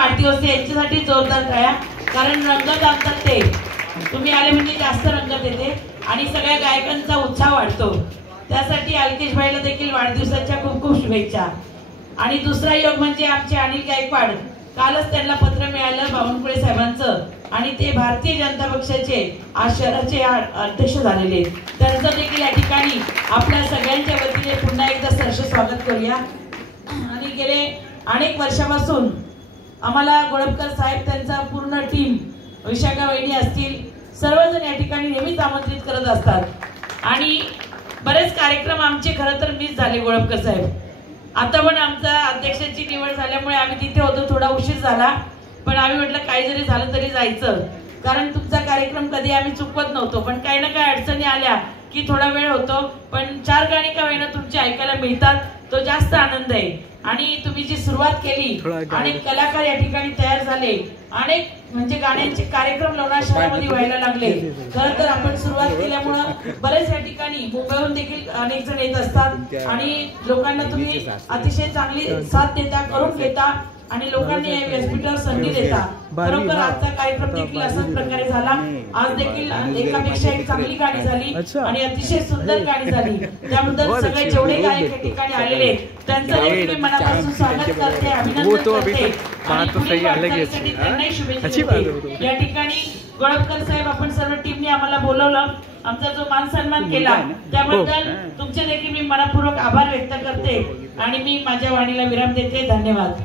वाढदिवस यांच्यासाठी जोरदार टाळ्या, कारण रंगत आणतात ते. तुम्ही आले म्हणजे जास्त रंगत येते आणि सगळ्या गायकांचा उत्साह वाढतो. त्यासाठी अलकेश भाईला देखील वाढदिवसाच्या खूप खूप शुभेच्छा. आणि दुसरा योग म्हणजे आमचे अनिल गायकवाड. कालच त्यांना पत्र मिळालं बावनकुळे साहेबांचं आणि ते भारतीय जनता पक्षाचे आज शहराचे अध्यक्ष झालेले. त्यांचं देखील या ठिकाणी आपल्या सगळ्यांच्या वतीने पुन्हा एकदा सहर्ष स्वागत करूया. आणि गेले अनेक वर्षापासून आम्हाला गोळपकर साहेब, त्यांचा पूर्ण टीम, विशाखा वहिनी असतील, सर्वजण या ठिकाणी नेहमीच आमंत्रित करत असतात. आणि बरेच कार्यक्रम आमचे खरं तर मिस झाले गोळपकर साहेब. आता पण आमचा अध्यक्षाची निवड झाल्यामुळे आम्ही तिथे होतो, थोडा उशीर झाला, पण आम्ही म्हटलं काही जरी झालं तरी जायचं, कारण तुमचा कार्यक्रम कधी आम्ही चुकवत नव्हतो. पण काही ना काही अडचणी आल्या की थोडा वेळ होतो, पण 4 गाणी का वेळेला तुमची ऐकायला मिळतात, तो जास्त आनंद आहे. आणि तुम्ही जी सुरुवात केली, अनेक कलाकार या ठिकाणी तयार झाले, अनेक म्हणजे गाण्यांचे कार्यक्रम लोणार शहरामध्ये व्हायला लागले. खरं तर आपण सुरुवात केल्यामुळं बरेच या ठिकाणी मुंबईहून देखील अनेक जण येत असतात आणि लोकांना तुम्ही अतिशय चांगली साथ देता, करून घेता आणि लोकांनी या व्यासपीठावर संधी देता. बरोबर आजचा कार्यक्रम देखील अशाच प्रकारे झाला. आज देखील एकापेक्षा एक चांगली गाणी झाली आणि अतिशय सुंदर गाणी झाली. त्याबद्दल सगळे जेवढे गायक या ठिकाणी आलेले त्यांचं देखील मी मनापासून स्वागत करते, अभिनंदन करते आणि पुढील वाटचालीसाठी त्यांनाही शुभेच्छा देते. या ठिकाणी गोळपकर साहेब, आपण सर्व टीमने आम्हाला बोलवलं, आमचा जो मान सन्मान केला त्याबद्दल तुमचे देखील मी मनपूर्वक आभार व्यक्त करते आणि मी माझ्या वाणीला विराम देते. धन्यवाद.